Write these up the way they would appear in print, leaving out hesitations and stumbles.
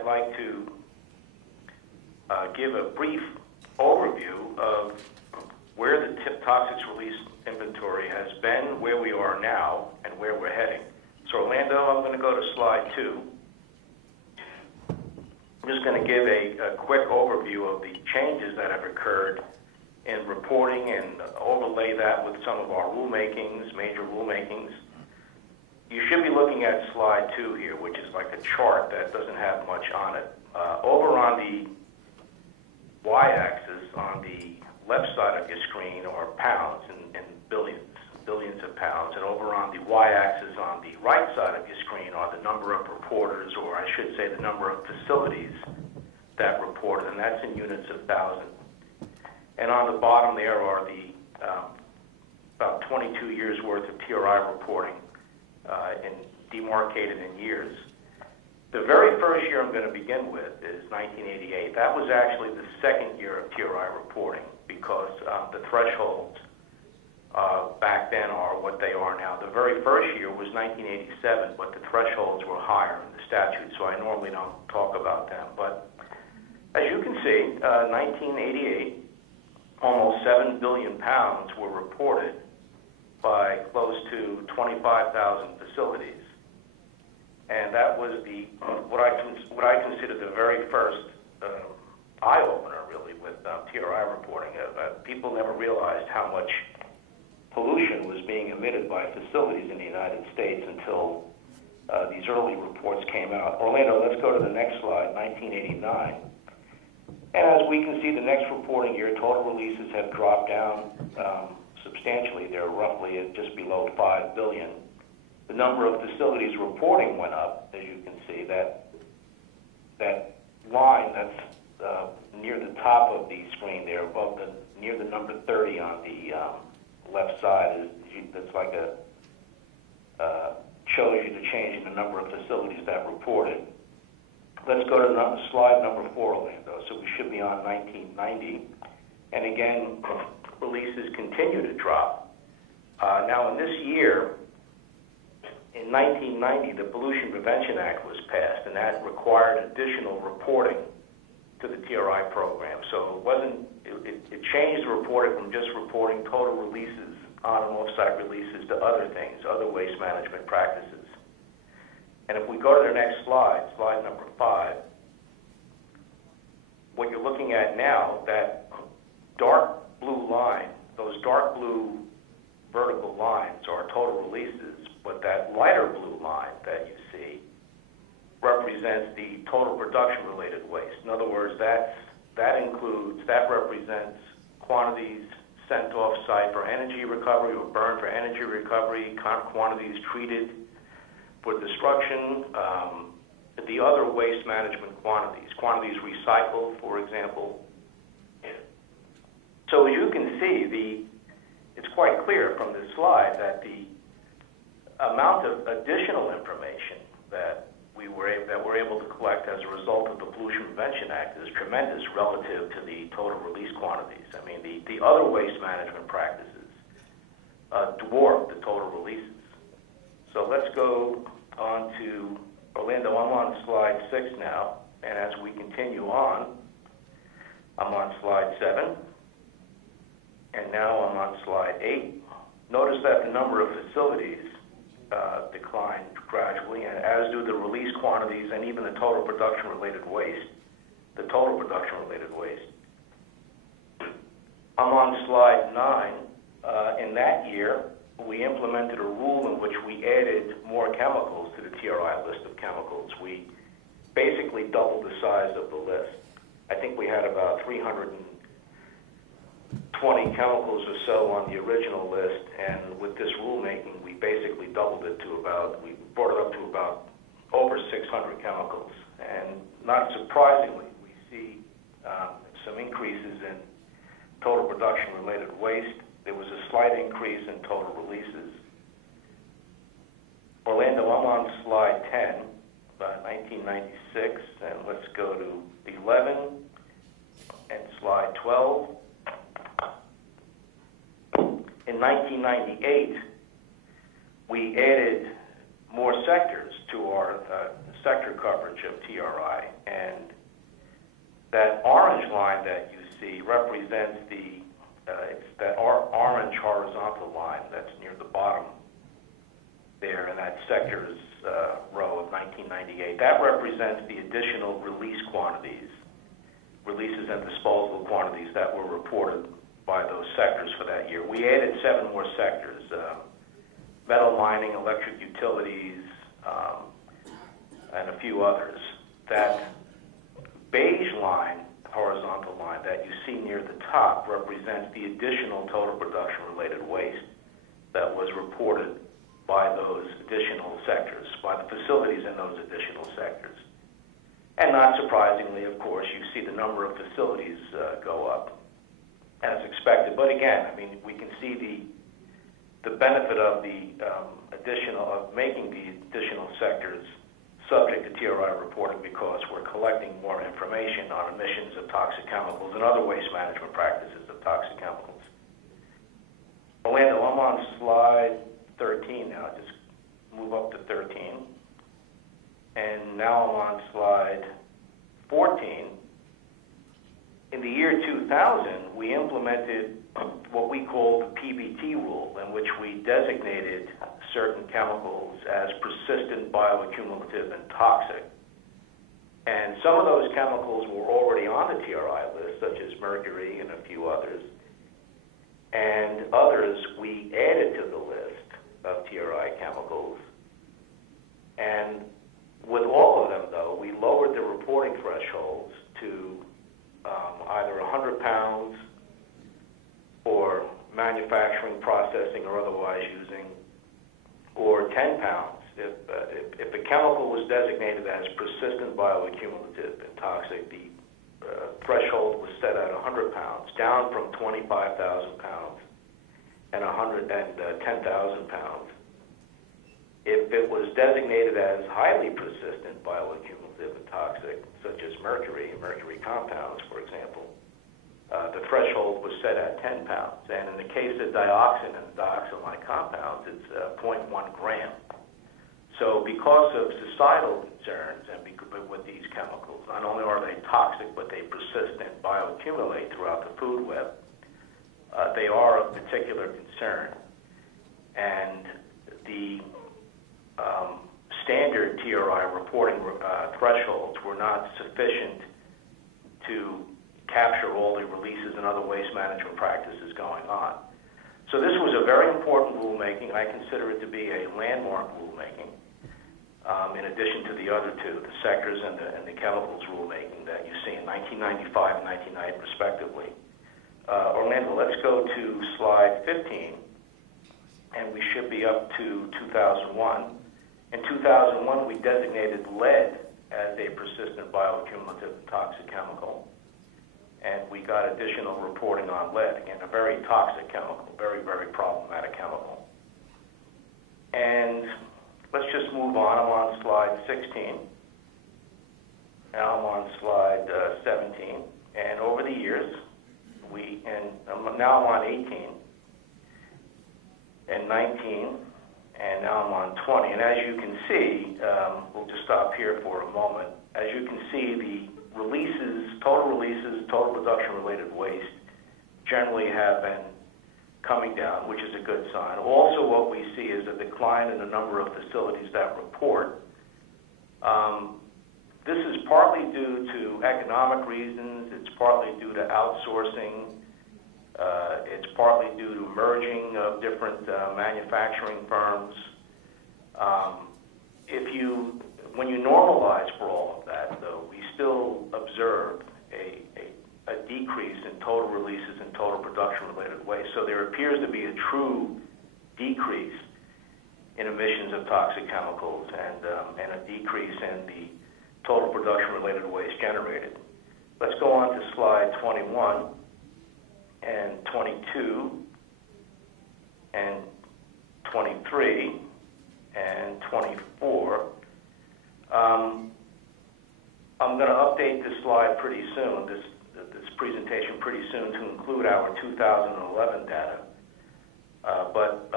I'd like to give a brief overview of where the toxics release inventory has been, where we are now, and where we're heading. So Orlando, I'm going to go to slide 2. I'm just going to give a quick overview of the changes that have occurred in reporting and overlay that with some of our rulemakings, major rulemakings. You should be looking at slide 2 here, which is like a chart that doesn't have much on it. Over on the y-axis, on the left side of your screen, are pounds and billions of pounds. And over on the y-axis on the right side of your screen are the number of reporters, or I should say the number of facilities that reported, and that's in units of thousands. And on the bottom there are the about 22 years worth of TRI reporting and demarcated in years. The very first year I'm going to begin with is 1988. That was actually the second year of TRI reporting because the thresholds back then are what they are now. The very first year was 1987, but the thresholds were higher in the statute, so I normally don't talk about them. But as you can see, 1988, almost 7 billion pounds were reported by close to 25,000 facilities. And that was the what I consider the very first eye-opener, really, with TRI reporting. People never realized how much pollution was being emitted by facilities in the United States until these early reports came out. Orlando, let's go to the next slide, 1989. And as we can see, the next reporting year, total releases have dropped down substantially. They're roughly at just below 5 billion. The number of facilities reporting went up, as you can see. That line that's near the top of the screen there, above near the number 30 on the left side, that's like shows you the change in the number of facilities that reported. Let's go to slide number 4, Orlando. So we should be on 1990. And again, releases continue to drop. Now in this year, in 1990, the Pollution Prevention Act was passed, and that required additional reporting to the TRI program. So it changed the reporting from just reporting total releases, on and off-site releases, to other things, other waste management practices. And if we go to the next slide, slide number 5, what you're looking at now, that dark blue line, those dark blue vertical lines are total releases, but that lighter blue line that you see represents the total production-related waste. In other words, that represents quantities sent off-site for energy recovery or burned for energy recovery, quantities treated for destruction, the other waste management quantities recycled, for example. So as you can see, it's quite clear from this slide that the amount of additional information that we're able to collect as a result of the Pollution Prevention Act is tremendous relative to the total release quantities. I mean, the other waste management practices dwarf the total releases. So let's go on to Orlando. I'm on slide 6 now, and as we continue on, I'm on slide 7, and now I'm on slide 8. Notice that the number of facilities declined gradually, and as do the release quantities and even the total production-related waste. I'm on slide 9. In that year, we implemented a rule in which we added more chemicals to the TRI list of chemicals. We basically doubled the size of the list. I think we had about 320 chemicals or so on the original list, and with this rulemaking, we basically doubled it to we brought it up to about over 600 chemicals. And not surprisingly, we see some increases in total production-related waste. There was a slight increase in total releases. Orlando, I'm on slide 10, 1996, and let's go to 11 and slide 12. In 1998, we added more sectors to our sector coverage of TRI, and that orange line that you see represents it's that orange horizontal line that's near the bottom there in that sector's row of 1998. That represents the additional release quantities, releases and disposal quantities that were reported by those sectors for that year. We added 7 more sectors, metal mining, electric utilities, and a few others. That beige line, horizontal line that you see near the top represents the additional total production-related waste that was reported by those additional sectors, by the facilities in those additional sectors. And not surprisingly, of course, you see the number of facilities go up as expected. But again, I mean, we can see the benefit of the making the additional sectors subject to TRI reporting, because we're collecting more information on emissions of toxic chemicals and other waste management practices of toxic chemicals. Orlando, I'm on slide 13 now. Just move up to 13. And now I'm on slide 14. In the year 2000, we implemented what we call the PBT rule, in which we designated certain chemicals as persistent, bioaccumulative, and toxic. And some of those chemicals were already on the TRI list, such as mercury and a few others. And others we added to the list of TRI chemicals. And with all of them, though, we lowered the reporting thresholds to either 100 pounds for manufacturing, processing, or otherwise using, or 10 pounds. If a chemical was designated as persistent, bioaccumulative, and toxic, the threshold was set at 100 pounds, down from 25,000 pounds and 10,000 pounds. If it was designated as highly persistent, bioaccumulative, and toxic, such as mercury compounds, for example, the threshold was set at 10 pounds. And in the case of dioxin and dioxin-like compounds, it's 0.1 gram. So because of societal concerns and with these chemicals, not only are they toxic, but they persist and bioaccumulate throughout the food web, they are of particular concern. And the standard TRI reporting thresholds were not sufficient to capture all the releases and other waste management practices going on. So this was a very important rulemaking. I consider it to be a landmark rulemaking, in addition to the other two, the sectors and the chemicals rulemaking that you see in 1995 and 1990 respectively. Orlando, let's go to slide 15, and we should be up to 2001. In 2001, we designated lead as a persistent, bioaccumulative, and toxic chemical. And we got additional reporting on lead, again, a very toxic chemical, very, very problematic chemical. And let's just move on. I'm on slide 16. Now I'm on slide 17. And over the years, now I'm on 18 and 19, and now I'm on 20. And as you can see, we'll just stop here for a moment. As you can see, the releases, total production-related waste generally have been coming down, which is a good sign. Also, what we see is a decline in the number of facilities that report. This is partly due to economic reasons. It's partly due to outsourcing. It's partly due to merging of different manufacturing firms. When you normalize for all of that, though, we still observe a decrease in total releases and total production-related waste. So there appears to be a true decrease in emissions of toxic chemicals and a decrease in the total production-related waste generated. Let's go on to slide 21 and 22 and 23 and 24. I'm going to update this slide pretty soon, this presentation pretty soon, to include our 2011 data. But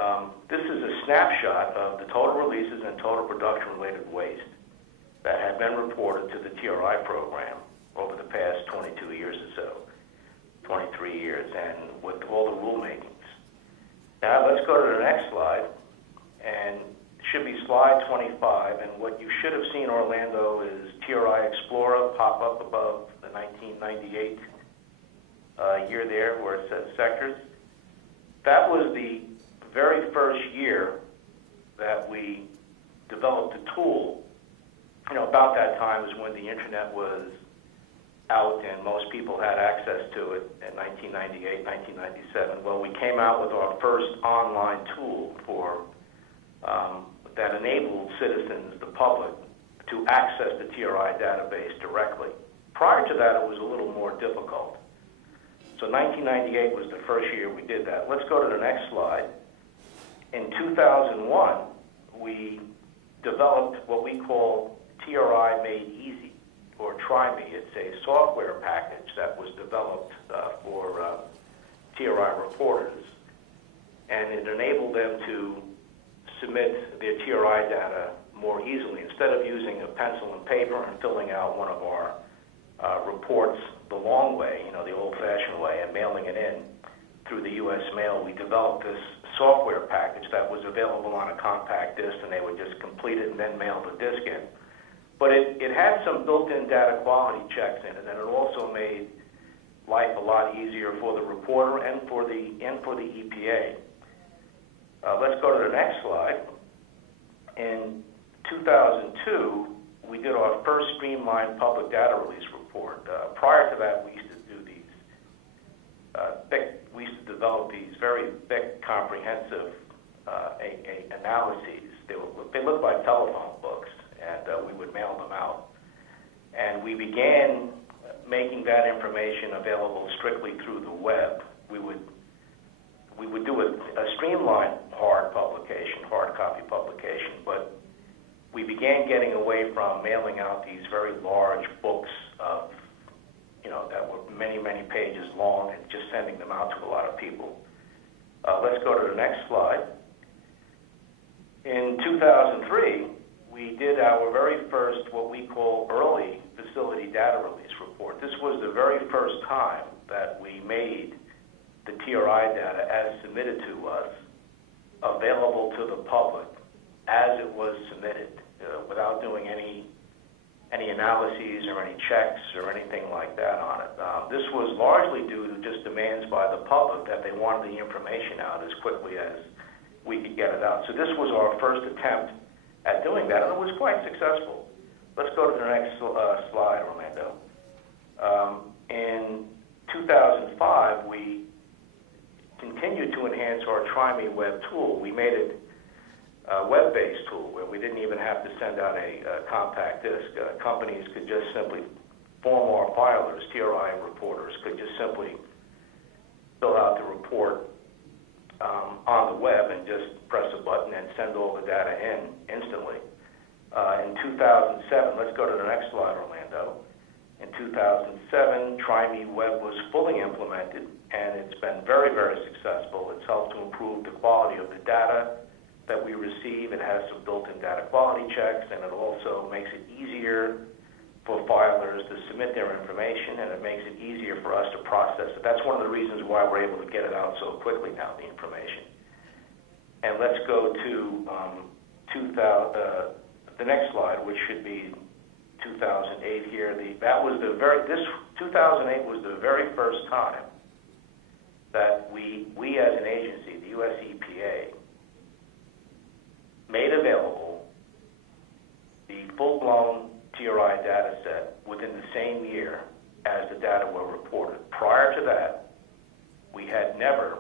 this is a snapshot of the total releases and total production-related waste that had been reported to the TRI program over the past 22 years or so, 23 years, and with all the rulemakings. Now let's go to the next slide, and it should be slide 25, and what you should have seen, Orlando, is TRI Explorer pop up above the 1998 year there where it says sectors. That was the very first year that we developed a tool. You know, about that time is when the internet was out and most people had access to it in 1998, 1997. Well, we came out with our first online tool for that enabled citizens, the public, to access the TRI database directly. Prior to that, it was a little more difficult. So 1998 was the first year we did that. Let's go to the next slide. In 2001, we developed what we call TRI Made Easy, or Try Me. It's a software package that was developed for TRI reporters, and it enabled them to submit their TRI data more easily. Instead of using a pencil and paper and filling out one of our reports the long way, you know, the old-fashioned way, and mailing it in through the U.S. mail, we developed this software package that was available on a compact disc, and they would just complete it and then mail the disc in. But it had some built-in data quality checks in it, and it also made life a lot easier for the reporter and for the EPA. Let's go to the next slide. In 2002, we did our first streamlined public data release report. Prior to that, we used to do these we used to develop these very thick, comprehensive analyses. They looked like telephone books, and we would mail them out. And we began making that information available strictly through the web. We would do a streamlined hard copy publication, but we began getting away from mailing out these very large books of, you know, that were many, many pages long and just sending them out to a lot of people. Let's go to the next slide. In 2003, we did our very first, what we call early facility data release report. This was the very first time that we made the TRI data as submitted to us available to the public as it was submitted, without doing any analyses or any checks or anything like that on it. This was largely due to just demands by the public that they wanted the information out as quickly as we could get it out. So this was our first attempt at doing that, and it was quite successful. Let's go to the next slide, Orlando. In 2005, we continued to enhance our Try Me web tool. We made it a web-based tool where we didn't even have to send out a compact disc. Companies could just simply, form our filers, TRI reporters, could just simply fill out the report on the web and just press a button and send all the data in instantly. In 2007, let's go to the next slide, Orlando. In 2007, Try Me Web was fully implemented, and it's been very, very successful. It's helped to improve the quality of the data that we receive. It has some built-in data quality checks, and it also makes it easier for filers to submit their information, and it makes it easier for us to process it. That's one of the reasons why we're able to get it out so quickly now, the information. And let's go to the next slide, which should be 2008 here. 2008 was the very first time that we as an agency, the U.S. EPA, made available the full-blown TRI data set within the same year as the data were reported. Prior to that, we had never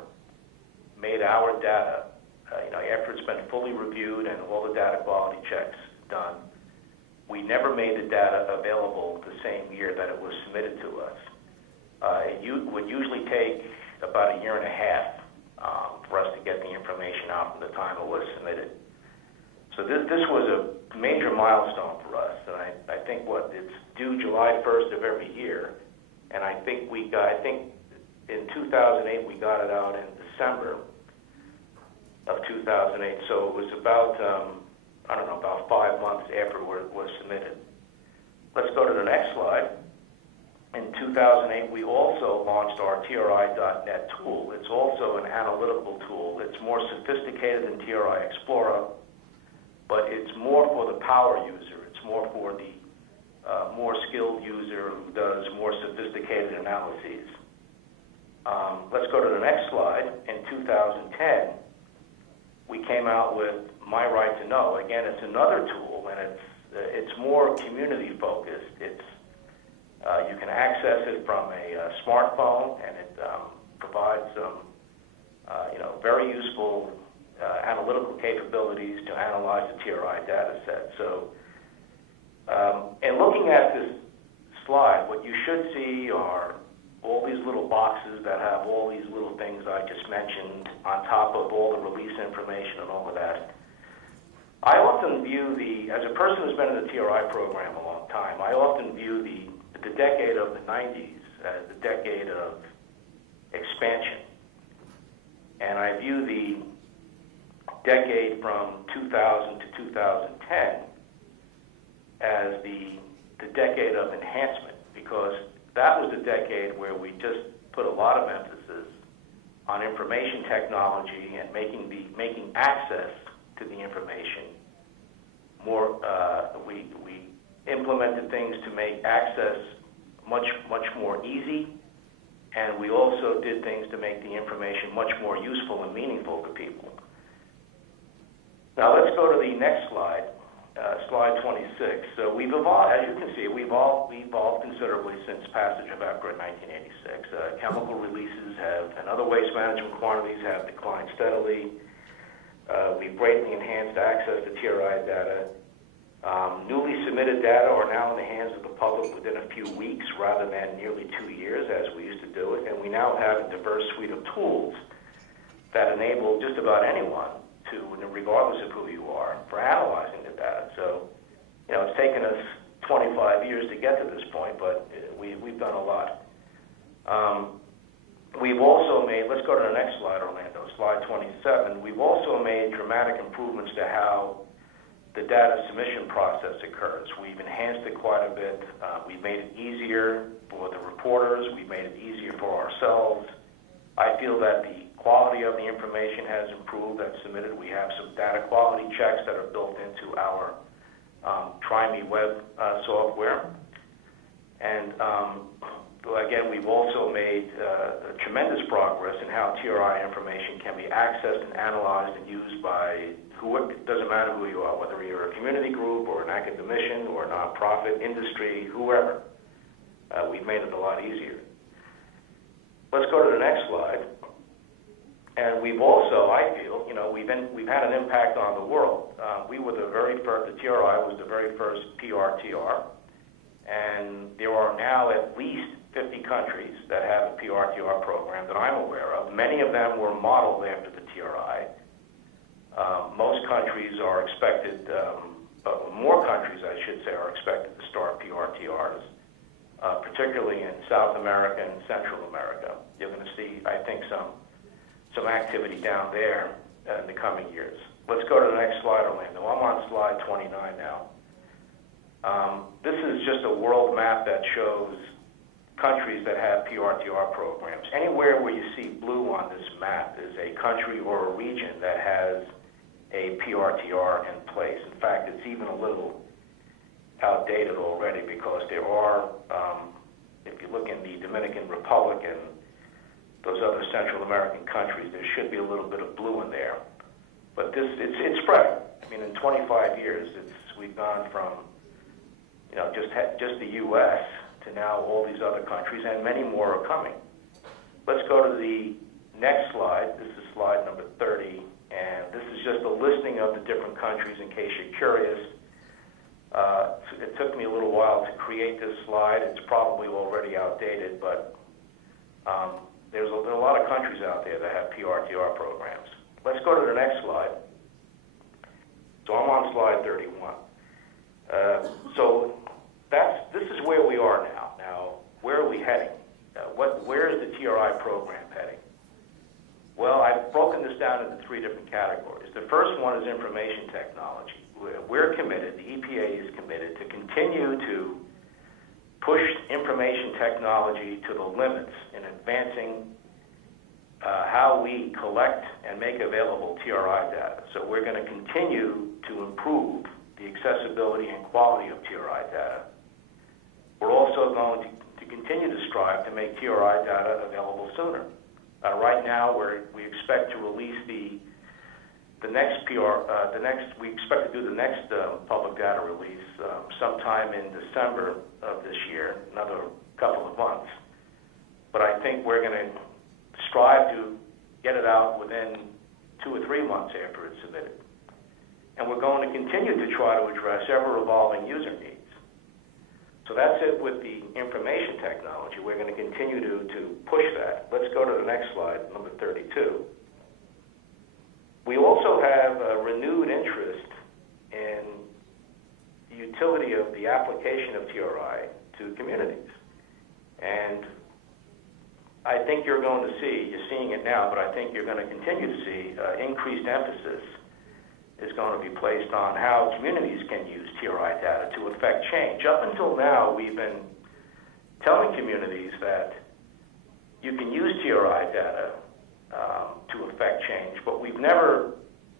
made our data, after it's been fully reviewed and all the data quality checks done, we never made the data available the same year that it was submitted to us. It would usually take about a year and a half for us to get the information out from the time it was submitted. So this was a major milestone for us, and I think it's due July 1st of every year, and I think in 2008 we got it out in December of 2008, so it was about, about 5 months after it was submitted. Let's go to the next slide. In 2008, we also launched our TRI.net tool. It's also an analytical tool. It's more sophisticated than TRI Explorer, but it's more for the power user. It's more for the more skilled user who does more sophisticated analyses. Let's go to the next slide. In 2010, we came out with My Right to Know. Again, it's another tool, and it's more community focused. You can access it from a smartphone, and it provides some very useful analytical capabilities to analyze the TRI data set. So in looking at this slide, what you should see are all these little boxes that have all these little things I just mentioned on top of all the release information and all of that. I often view as a person who's been in the TRI program a long time, I often view the decade of the 90s as the decade of expansion. And I view the decade from 2000 to 2010 as the decade of enhancement, because that was the decade where we just put a lot of emphasis on information technology and making access to the information more. We implemented things to make access much more easy, and we also did things to make the information much more useful and meaningful to people. Now let's go to the next slide, slide 26. So we've evolved, as you can see, we've evolved considerably since passage of EPRA in 1986. Chemical releases and other waste management quantities have declined steadily. We've greatly enhanced access to TRI data. Newly submitted data are now in the hands of the public within a few weeks rather than nearly 2 years as we used to do it. And we now have a diverse suite of tools that enable just about anyone to, regardless of who you are, for analyzing the data. So, it's taken us 25 years to get to this point, but we've done a lot. We've also made, let's go to the next slide, Orlando, slide 27. We've also made dramatic improvements to how the data submission process occurs. We've enhanced it quite a bit. We've made it easier for the reporters. We've made it easier for ourselves. I feel that the quality of the information has improved that's submitted. We have some data quality checks that are built into our Try Me web software. And again, we've also made tremendous progress in how TRI information can be accessed and analyzed and used by it doesn't matter who you are, whether you're a community group or an academician or a nonprofit, industry, whoever. We've made it a lot easier. Let's go to the next slide. And we've also, I feel, we've had an impact on the world. We were the very first, the TRI was the very first PRTR, and there are now at least 50 countries that have a PRTR program that I'm aware of. Many of them were modeled after the TRI. Most countries are expected, more countries, I should say, are expected to start PRTRs, particularly in South America and Central America. You're going to see, I think, some activity down there in the coming years. Let's go to the next slide, Orlando. I'm on slide 29 now. This is just a world map that shows countries that have PRTR programs. Anywhere where you see blue on this map is a country or a region that has a PRTR in place. In fact, it's even a little outdated already because there are, if you look in the Dominican Republic and those other Central American countries, there should be a little bit of blue in there. But it's spread. I mean, in 25 years, we've gone from, just the U.S. to now all these other countries, and many more are coming. Let's go to the next slide. This is slide number 30, and this is just a listing of the different countries in case you're curious. It took me a little while to create this slide. It's probably already outdated, but there are a lot of countries out there that have PRTR programs. Let's go to the next slide. So I'm on slide 31. So this is where we are now. Now, where are we heading? Where is the TRI program heading? Well, I've broken this down into 3 different categories. The first one is information technology. We're committed, the EPA is committed to continue to pushed information technology to the limits in advancing how we collect and make available TRI data. So we're going to continue to improve the accessibility and quality of TRI data. We're also going to continue to strive to make TRI data available sooner. Right now, we expect to release we expect to do the next public data release sometime in December of this year, another couple of months. But I think we're going to strive to get it out within 2 or 3 months after it's submitted. And we're going to continue to try to address ever-evolving user needs. So that's it with the information technology. We're going to continue to push that. Let's go to the next slide, number 32. We also have a renewed interest in the utility of the application of TRI to communities. And I think you're seeing it now, but I think you're going to continue to see increased emphasis is going to be placed on how communities can use TRI data to affect change. Up until now, we've been telling communities that you can use TRI data to affect change, but we've never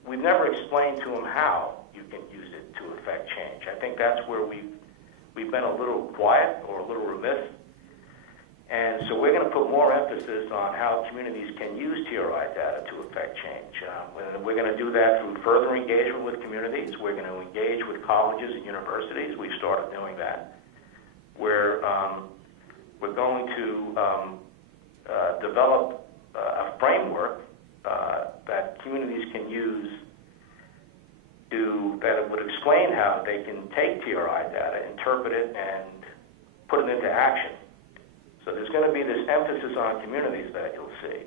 explained to them how you can use it to affect change. I think that's where we've been a little quiet or a little remiss. And so we're going to put more emphasis on how communities can use TRI data to affect change. And we're going to do that through further engagement with communities. We're going to engage with colleges and universities. We've started doing that. We're going to develop a framework that communities can use that would explain how they can take TRI data, interpret it, and put it into action. So there's going to be this emphasis on communities that you'll see.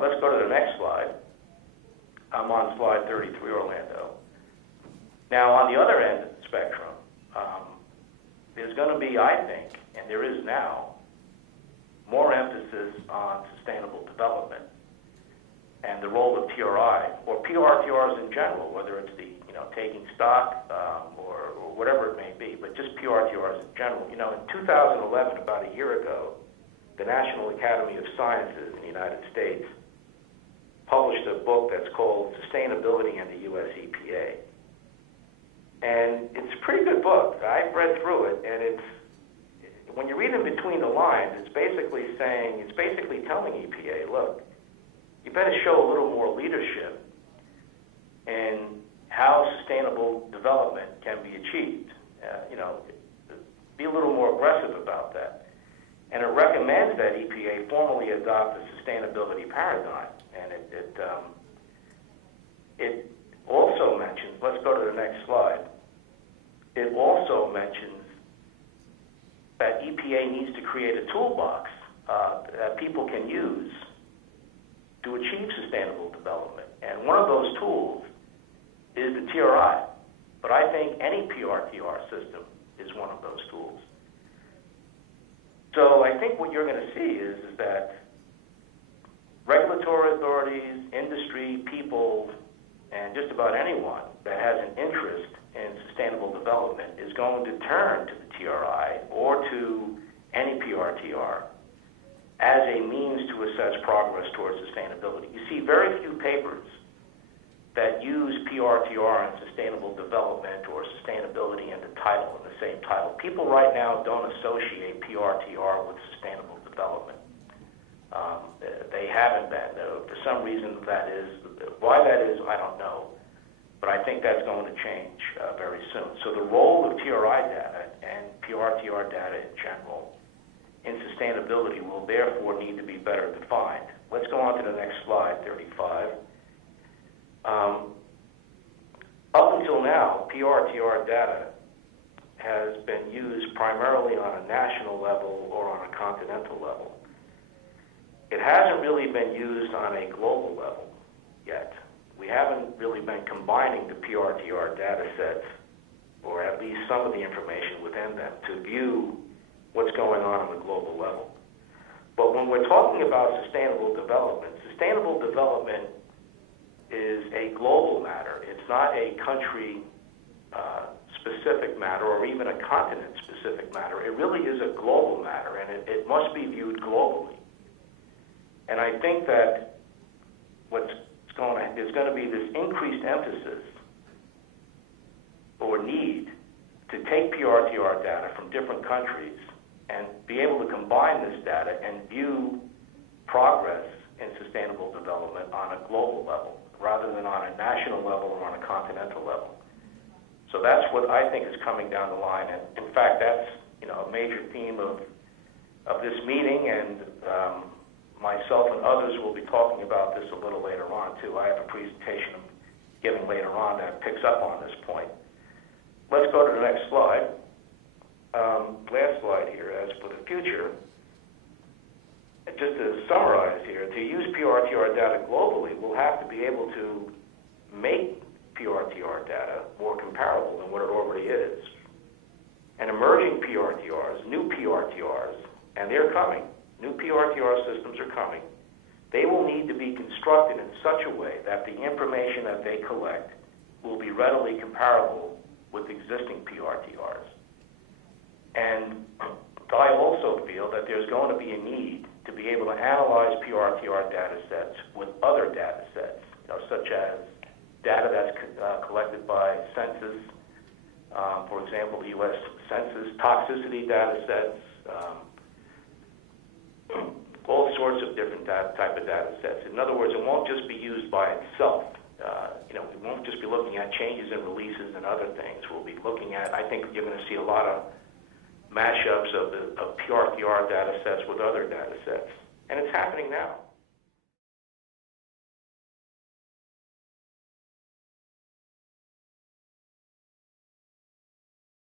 Let's go to the next slide. I'm on slide 33, Orlando. Now, on the other end of the spectrum, there's going to be, I think, and there is now, more emphasis on sustainable development and the role of TRI, or PRTRs in general, whether it's the taking stock or whatever it may be, but just PRTRs in general. In 2011, about a year ago, the National Academy of Sciences in the United States published a book that's called Sustainability and the US EPA. And it's a pretty good book. I've read through it, and when you read in between the lines, it's basically telling EPA, look, you better show a little more leadership in how sustainable development can be achieved. Be a little more aggressive about that. And it recommends that EPA formally adopt a sustainability paradigm. And it also mentions, let's go to the next slide, it also mentions that EPA needs to create a toolbox that people can use to achieve sustainable development. And one of those tools is the TRI. But I think any PRTR system is one of those tools. So I think what you're going to see is that regulatory authorities, industry, people, and just about anyone that has an interest in sustainable development is going to turn to the TRI or to any PRTR as a means to assess progress towards sustainability. You see very few papers that use PRTR and sustainable development or sustainability in the title, in the same title. People right now don't associate PRTR with sustainable development. They haven't been. For some reason that is. Why that is, I don't know. But I think that's going to change very soon. So the role of TRI data and PRTR data in general in sustainability will therefore need to be better defined. Let's go on to the next slide, 35. Up until now, PRTR data has been used primarily on a national level or on a continental level. It hasn't really been used on a global level yet. We haven't really been combining the PRTR data sets, or at least some of the information within them, to view what's going on the global level. But when we're talking about sustainable development is a global matter. It's not a country specific matter or even a continent specific matter. It really is a global matter, and it must be viewed globally. And I think that there's going to be this increased emphasis or need to take PRTR data from different countries and be able to combine this data and view progress in sustainable development on a global level rather than on a national level or on a continental level. So that's what I think is coming down the line. And in fact, that's a major theme of this meeting, and myself and others will be talking about this a little later on too. I have a presentation I'm giving later on that picks up on this point. Let's go to the next slide. Last slide here. As for the future, just to summarize here, to use PRTR data globally, we'll have to be able to make PRTR data more comparable than what it already is. And emerging PRTRs, new PRTRs, and they're coming, new PRTR systems are coming, they will need to be constructed in such a way that the information that they collect will be readily comparable with existing PRTRs. And I also feel that there's going to be a need to be able to analyze PRTR data sets with other data sets, such as data that's collected by census, for example, the U.S. Census, toxicity data sets, all sorts of different type of data sets. In other words, it won't just be used by itself. We won't just be looking at changes in releases and other things. We'll be looking at, I think you're going to see a lot of mashups of PRTR data sets with other data sets. And it's happening now.